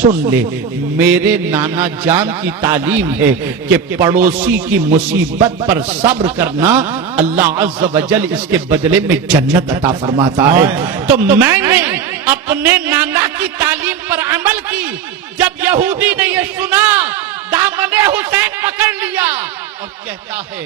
सुन ले, मेरे नाना जान की तालीम है कि पड़ोसी की मुसीबत पर सब्र करना अल्लाह अज़्ज़ व जल इसके बदले में जन्नत अता फरमाता है। तो मैंने अपने नाना की तालीम पर अमल की। जब यहूदी ने यह सुना, दामने हुसैन पकड़ लिया और कहता है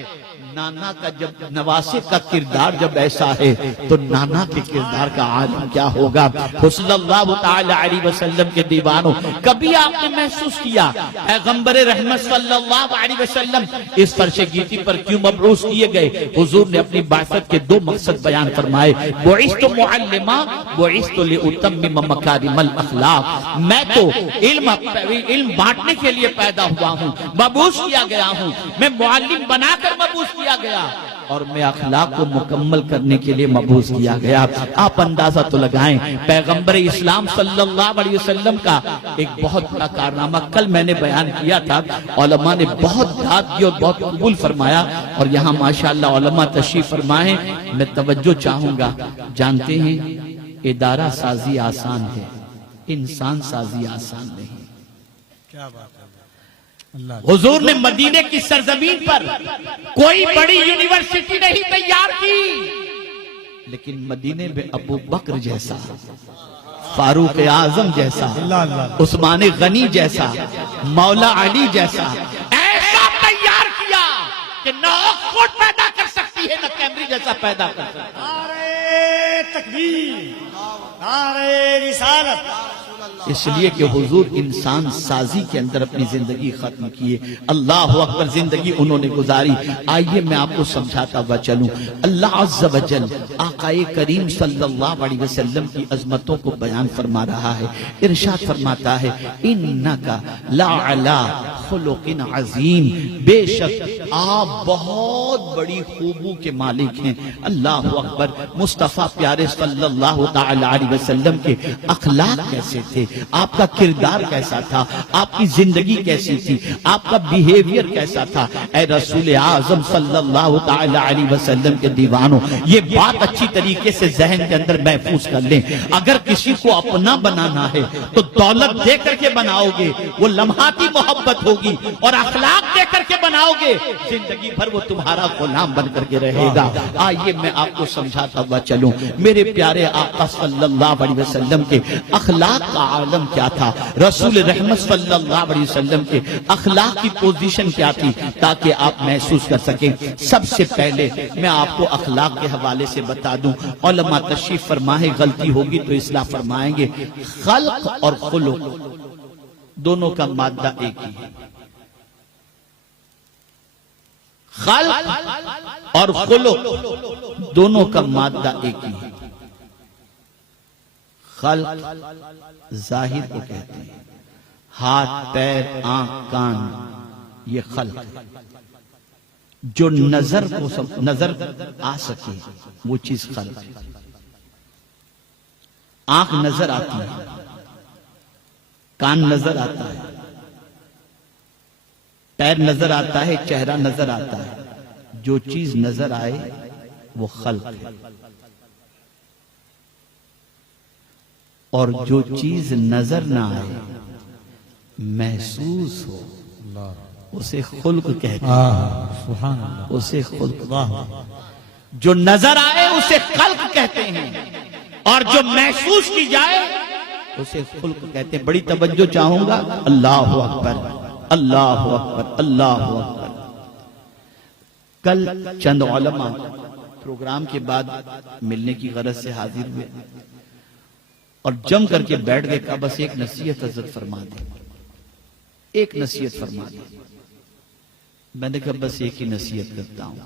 नाना का जब नवासे का किरदार जब ऐसा है तो नाना के किरदार का आलम क्या होगा। सल्लल्लाहु ताला अलैहि वसल्लम के दीवानों, कभी आपने महसूस किया पैगंबर रहमत सल्लल्लाहु अलैहि वसल्लम इस फर्शे गीती पर क्यों मबरूस किए गए? हुजूर ने अपनी बासत के दो मकसद बयान फरमाए, बुइस्तु मुअल्लिमा बुइस्तु लिउतम्मिम मकारिमल अखलाक। मैं तो इल्म बांटने के लिए पैदा हुआ हूँ, मबूस किया गया हूँ, मैं मुअल्लिम बनाकर मबूस किया गया और मैं अखलाक को मुकम्मल करने के लिए मबूस किया गया। आप अंदाजा तो लगाएं, पैगंबर इस्लाम सल्लल्लाहु अलैहि वसल्लम का एक बहुत बड़ा कारनामा कल मैंने बयान किया था। उलमा ने बहुत दाद दी और बहुत कबूल फरमाया और यहाँ माशाअल्लाह उलमा तशरीफ फरमाए। मैं तवज्जो चाहूंगा, जानते हैं इदारा साजी आसान है, इंसान साजी आसान नहीं। क्या बात है। हुजूर ने मदीने की सरजमीन पर कोई बड़ी यूनिवर्सिटी नहीं तैयार की, लेकिन मदीने में अबू बकर जैसा, फारूक आजम जैसा, उस्मान गनी जैसा, मौला अली जैसा ऐसा तैयार किया कि न ऑक्सफोर्ड पैदा कर सकती है न कैम्ब्रिज जैसा पैदा कर सकती है। नारे तकबीर, नारे रिसालत। इसलिए कि हुजूर इंसान साजी के अंदर अपनी जिंदगी खत्म किए। अल्लाह अकबर, जिंदगी उन्होंने गुजारी। आइए मैं आपको समझाता हुआ चलूं। अल्लाह अज़्ज़ व जल आकाए करीम सल्लल्लाहु अलैहि वसल्लम की अजमतों को बयान फरमा रहा है। इरशाद फरमाता है, इन्नका लअला खुलुकिन अज़ीम, बेशक आप बहुत बड़ी खूबू के मालिक हैं। अल्लाह अकबर। मुस्तफा प्यारे सल्लल्लाहु ताला अलैहि वसल्लम के अखलाक कैसे थे, आपका किरदार कैसा था, आपकी जिंदगी कैसी थी, आपका बिहेवियर कैसा था। ऐ रसूल आजम सल्लल्लाहु ताला अलैहि वसल्लम के दीवानों, ये बात अच्छी तरीके से जहन के अंदर महफूज कर लें। अगर किसी को अपना बनाना है तो दौलत दे करके बनाओगे, वो लम्हाती मोहब्बत होगी, और अखलाक दे करके बनाओगे, जिंदगी भर वो तुम्हारा गुलाम बन करके रहेगा। आइए मैं आपको समझाता हुआ चलूं। मेरे प्यारे आका सल्लल्लाहु अलैहि वसल्लम के अखलाक का आलम क्या था, रसूल रहमत सल्लल्लाहु अलैहि वसल्लम के अखलाक की पोजीशन क्या थी, ताकि आप महसूस कर सकें। सबसे पहले मैं आपको अखलाक के हवाले से बता दूं, उलमा तशरीफ फरमाए, गलती होगी तो इस्लाह फरमाएंगे। खल्क और खुलुक दोनों का मादा एक ही है। खल्क और खुलुक दोनों का मादा एक ही है। खल्क जाहिर को कहते हैं, हाथ पैर आंख कान, ये खल्क है। जो नजर को नजर आ सके वो चीज खल्क है। आंख नजर आती है, कान नजर आता है, पैर नजर आता है, चेहरा नजर आता है। जो चीज नजर आए वो खल्क है, और जो चीज नजर ना आए, महसूस हो, उसे खुल्क कहते हैं। उसे खुल्क। जो नजर आए उसे खल्क कहते हैं, और जो महसूस की जाए उसे खुल्क कहते हैं। बड़ी तवज्जो चाहूंगा। अल्लाह अकबर, अल्लाह अकबर, अल्लाह अकबर। कल चंद उलमा प्रोग्राम के बाद मिलने की गरज से हाजिर हुए और जम करके बैठ गए। कहा बस एक नसीहत हज़रत फरमा दे, एक नसीहत फरमा दे। मैंने कहा बस एक ही नसीहत करता हूं,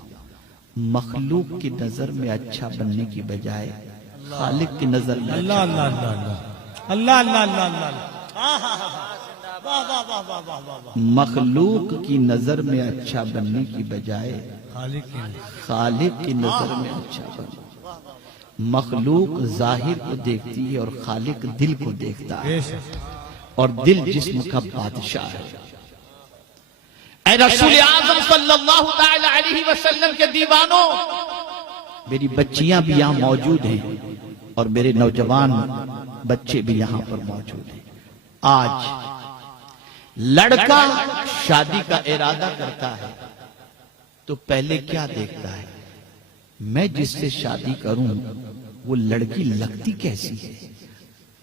मखलूक की नजर में अच्छा बनने की बजाय खालिक की नजर में अल्लाह अल्लाह अल्लाह अल्लाह अल्लाह अल्लाह। मखलूक की नजर में अच्छा बनने की बजाय खालिक की नजर में अच्छा बनो। मखलूक जाहिर को देखती है और खालिक दिल को देखता है, और दिल जिस्म का बादशाह है। ऐ रसूल आज़म सल्लल्लाहु ताला अलैहि वसल्लम के दीवानों, मेरी बच्चियां भी यहां मौजूद हैं और मेरे नौजवान बच्चे भी यहां पर मौजूद हैं। आज लड़का शादी का इरादा करता है तो पहले क्या देखता है, मैं जिससे शादी करूं वो लड़की लगती कैसी है,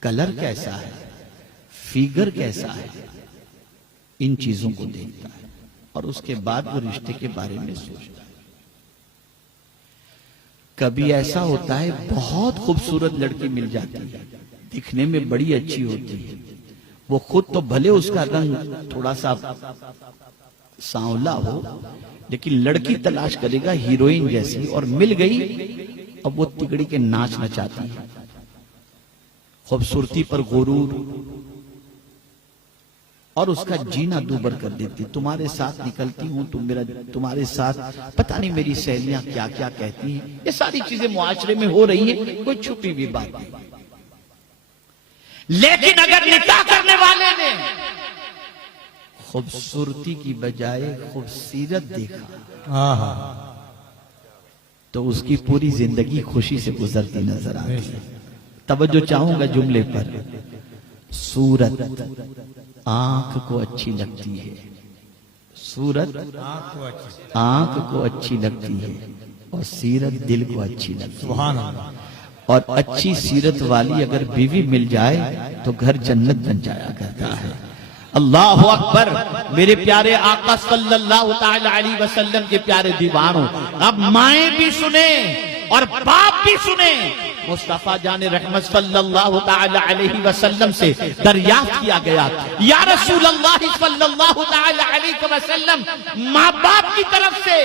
कलर कैसा है, फिगर कैसा है, इन चीजों को देखता है और उसके बाद वो रिश्ते के बारे में सोचता है। कभी ऐसा होता है बहुत खूबसूरत लड़की मिल जाती है, दिखने में बड़ी अच्छी होती है, वो खुद तो भले उसका रंग थोड़ा सा सांवला हो, लेकिन लड़की तलाश करेगा हीरोइन जैसी, और मिल गई अब वो तिगड़ी के नाच नचाती है, खूबसूरती पर गुरूर, और उसका जीना दूबर कर देती। तुम्हारे साथ निकलती हूं तो मेरा तुम्हारे साथ पता नहीं मेरी सहेलियां क्या क्या कहती हैं, ये सारी चीजें मुआशरे में हो रही है, कोई छुपी हुई बात नहीं। लेकिन अगर निकाह करने वाले ने खूबसूरती की बजाय खूबसूरत देखा तो उसकी पूरी जिंदगी खुशी से गुजरती नजर आती है। तवज्जो चाहूंगा जुमले पर, सूरत आंख को अच्छी लगती है, सूरत आंख को अच्छी लगती है और सीरत दिल को अच्छी लगती है। और अच्छी सीरत वाली अगर बीवी मिल जाए तो घर जन्नत बन जाया करता है। अल्लाह अकबर। मेरे प्यारे आका सल्लल्लाहु तआला अलैहि वसल्लम के प्यारे दीवानों, अब माएं भी सुने और बाप भी सुने। मुस्तफा जाने रहमत सल्लल्लाहु तआला अलैहि वसल्लम से दरियाफ्त किया गया, या रसूल अल्लाह सल्लल्लाहु तआला अलैहि वसल्लम, माँ बाप की तरफ से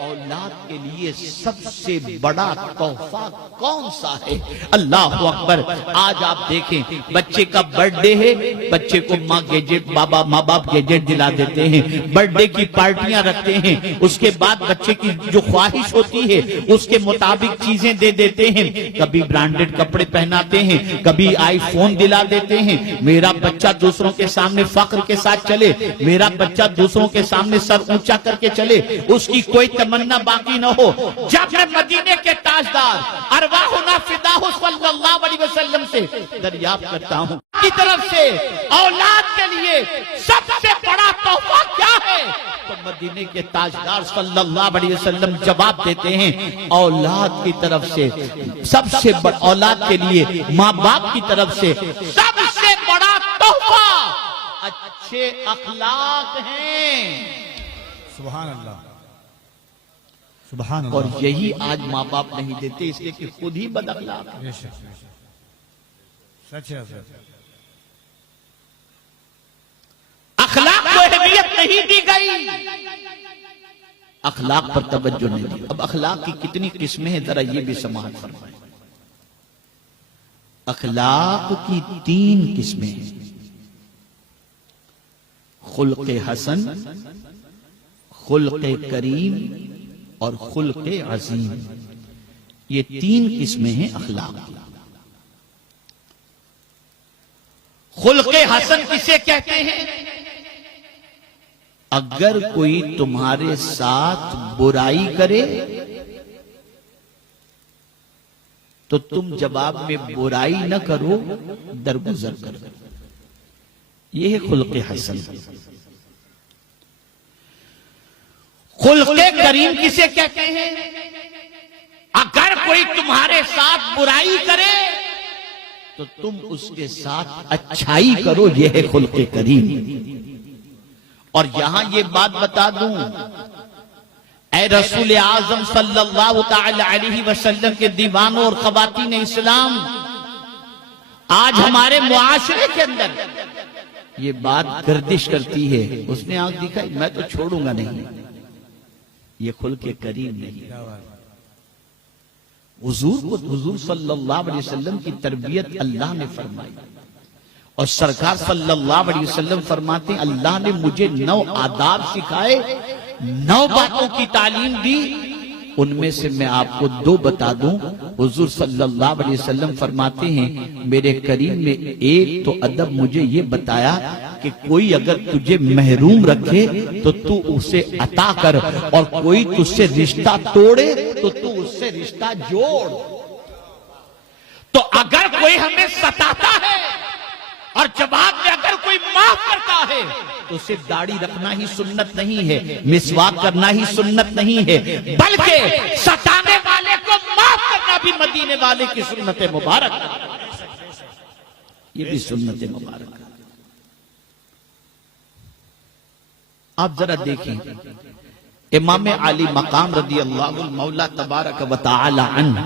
औलाद के लिए सबसे बड़ा तोहफा कौन सा है? अल्लाह अकबर। आज आप देखें, बच्चे का बर्थडे है, बच्चे को माँ बाप गैजेट दिला देते हैं, बर्थडे की पार्टियां रखते हैं, उसके बाद बच्चे की जो ख्वाहिश होती है उसके मुताबिक चीजें दे देते हैं, कभी ब्रांडेड कपड़े पहनाते हैं, कभी आईफोन दिला देते हैं। मेरा बच्चा दूसरों के सामने फख्र के साथ चले, मेरा बच्चा दूसरों के सामने सर ऊंचा करके चले, उसकी कोई तमन्ना बाकी न हो। जब मैं मदीने के ताजदार अरवाहुना फिदाहु सल्लल्लाहु अलैहि वसल्लम से दरियाफ्त करता हूं की तरफ से औलाद के लिए सबसे बड़ा तोहफा क्या है, तो मदीने के ताजदार सल्लल्लाहु अलैहि वसल्लम जवाब देते हैं, औलाद की तरफ से सबसे बड़ा, औलाद के लिए माँ बाप की तरफ से सबसे बड़ा तोहफा अच्छे अखलाक हैं। सुभान अल्लाह, सुभान अल्लाह। और यही आज माँ बाप नहीं देते, इसलिए कि खुद ही बदअखलाक है। सच है, सच। अखलाक को अहमियत नहीं दी गई, अखलाक पर तवज्जो नहीं दी। अब अखलाक की कितनी किस्में हैं, जरा ये भी समाअत फरमाएं। अखलाक की 3 किस्में हैं, खुल्क़े हसन, खुल्क़े करीम और खुल्क़े अज़ीम। ये 3 किस्में हैं अखलाक की। खुल्क़े हसन किसे कहते हैं? अगर कोई तुम्हारे साथ बुराई करे तो तुम जवाब में बुराई न करो, दरगुजर करो। यह है खुल्क़े हसन। खुल्क़े करीम किसे कहते हैं? अगर कोई तुम्हारे साथ बुराई करे तो तुम उसके साथ अच्छाई करो, यह है खुल्क़े करीम। और यहां ये बात बता दूं, ऐ रसूल आजम सल्लल्लाहु तआला अलैहि वसल्लम के दीवानों और ख़वातीन इस्लाम, आज हमारे मुआशरे के अंदर ये बात गर्दिश करती है, उसने आंख दिखाई मैं तो छोड़ूंगा नहीं, ये खुल्क़े करीम नहीं। हुजूर सल्लल्लाहु अलैहि वसल्लम की तरबियत अल्लाह ने फरमाई, और सरकार सल्लल्लाहु अलैहि वसल्लम फरमाते हैं, अल्लाह ने मुझे 9 आदाब सिखाए, 9 बातों की तालीम दी, उनमें से मैं आपको 2 बता दूं। हुजूर सल्लल्लाहु अलैहि वसल्लम फरमाते हैं, मेरे करीम में एक तो अदब मुझे ये बताया कि कोई अगर तुझे महरूम रखे तो तू उसे अता कर, और कोई तुझसे रिश्ता तोड़े तो तू उससे रिश्ता जोड़। तो अगर कोई हमें सताता है और जवाब में अगर कोई माफ करता है तो सिर्फ दाढ़ी रखना ही सुन्नत नहीं है, मिसवाक करना ही सुन्नत नहीं है, बल्कि सताने वाले को माफ करना भी मदीने वाले की सुन्नत मुबारक है। ये भी सुन्नत मुबारक है। आप जरा देखें, इमाम अली मकाम रदी अल्लाह मौला तबारक व तआला अन्हु,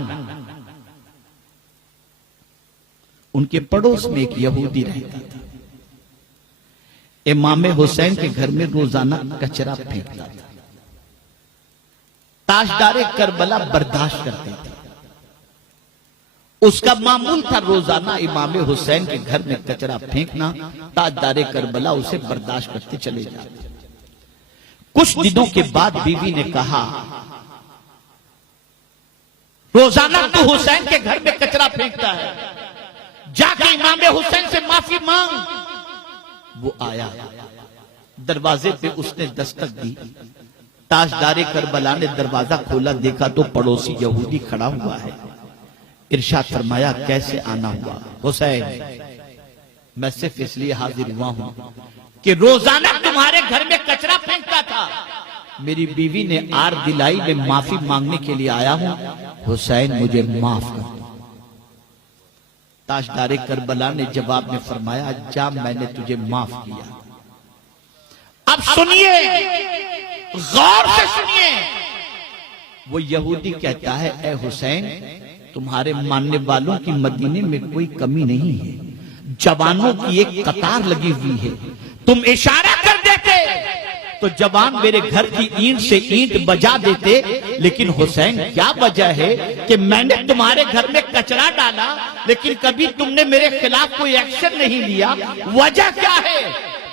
उनके पड़ोस में एक यहूदी रहता था। इमाम हुसैन के घर में रोजाना कचरा फेंकता था। ताजदारे करबला बर्दाश्त करते थे। उसका मामूल था रोजाना इमाम हुसैन के घर में कचरा फेंकना। ताजदारे करबला उसे बर्दाश्त करते चले जाते। कुछ दिनों के बाद बीवी ने कहा, रोजाना तू हुसैन के घर में कचरा फेंकता है, जाके इमाम हुसैन से माफी मांग। वो आया, दरवाजे पे उसने दस्तक दी। ताजदारे करबला ने दरवाजा खोला, देखा तो पड़ोसी यहूदी खड़ा हुआ है। इरशाद फरमाया, कैसे आना हुआ? हुसैन, मैं सिर्फ इसलिए हाजिर हुआ हूं कि रोजाना तुम्हारे घर में कचरा फेंकता था। मेरी बीवी ने आर दिलाई, में माफी मांगने के लिए आया हूं। हुसैन, मुझे माफ कर दो। ताजदारे करबला ने जवाब में फरमाया, जा, मैंने तुझे माफ किया। अब सुनिए, गौर से सुनिए। वो यहूदी कहता है, ए हुसैन, तुम्हारे मानने वालों की मदीने में कोई कमी नहीं है, जवानों की एक कतार लगी हुई है। तुम इशारा कर देते तो जवान मेरे घर की ईंट से ईंट बजा देते। लेकिन हुसैन, क्या वजह है कि मैंने तुम्हारे घर में कचरा डाला लेकिन कभी तुमने मेरे खिलाफ कोई एक्शन नहीं लिया? वजह क्या है?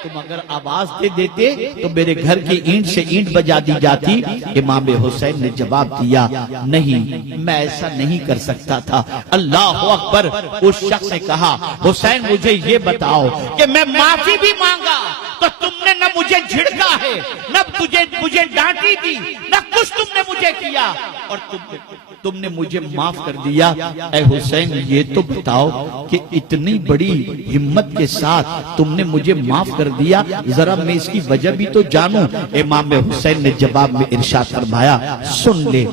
तुम अगर आवाज दे देते तो मेरे घर की ईंट से ईंट बजा दी जाती। इमाम हुसैन ने जवाब दिया, नहीं, मैं ऐसा नहीं कर सकता था। अल्लाह अकबर। उस शख्स ने कहा, हुसैन, मुझे ये बताओ कि मैं माफी भी मांगा तो तुमने न मुझे झिड़का है, न मुझे डांटी थी, न कुछ तुमने मुझे किया, और तुमने मुझे माफ कर दिया। ऐ हुसैन, ये तो बताओ कि इतनी बड़ी हिम्मत के साथ तुमने मुझे माफ कर दिया, जरा मैं इसकी वजह भी तो जानूं। इमाम हुसैन ने जवाब में इरशाद फरमाया, सुन ले,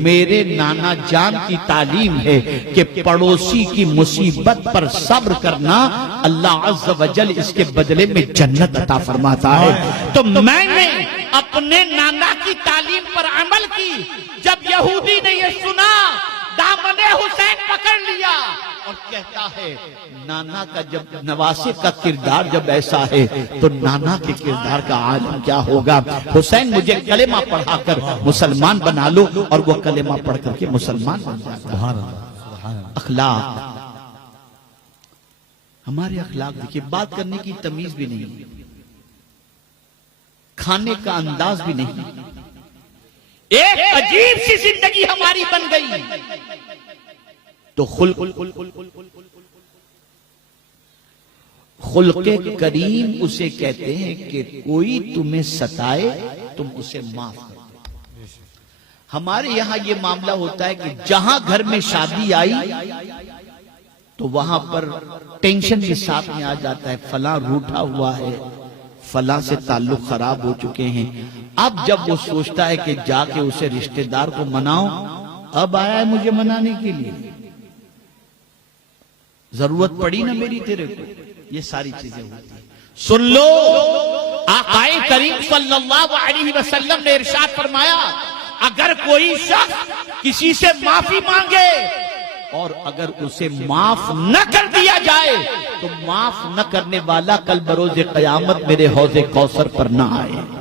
मेरे नाना जान की तालीम है कि पड़ोसी की मुसीबत पर सब्र करना अल्लाह अज़्ज़ व जल इसके बदले में जन्नत अता फरमाता है। तो मैंने अपने नाना की तालीम पर अमल की। जब यहूदी ने ये सुना, दामने हुसैन पकड़ लिया और कहता है, नाना का जब नवासे का किरदार जब ऐसा है तो नाना के किरदार का आलम क्या होगा? हुसैन, मुझे कलेमा पढ़ाकर मुसलमान बना लो, और वो कलेमा पढ़ करके मुसलमान बन जाता है। अखलाक, हमारे अखलाक देखिए, बात करने की तमीज भी नहीं, खाने का अंदाज भी नहीं, एक अजीब सी जिंदगी हमारी बन गई। तो खुल्के करीम उसे कहते हैं कि कोई तुम्हें सताए तुम उसे माफ करो। हमारे यहां यह मामला होता है कि जहां घर में शादी आई तो वहां पर टेंशन के साथ में आ जाता है, फलां रूठा हुआ है, फलां से ताल्लुक खराब हो चुके हैं। अब जब वो सोचता है कि जाके उसे रिश्तेदार को मनाओ, अब आया है मुझे मनाने के लिए, जरूरत पड़ी ना मेरी तेरे को, ये सारी चीजें होती हैं। सुन लो, आकाए करीम सल्लल्लाहु अलैहि वसल्लम ने इरशाद फरमाया, अगर कोई शख्स किसी से माफी मांगे और अगर उसे माफ न कर दिया जाए तो माफ न करने वाला कल बरोज़े क़यामत मेरे हौज़े कौसर पर न आए।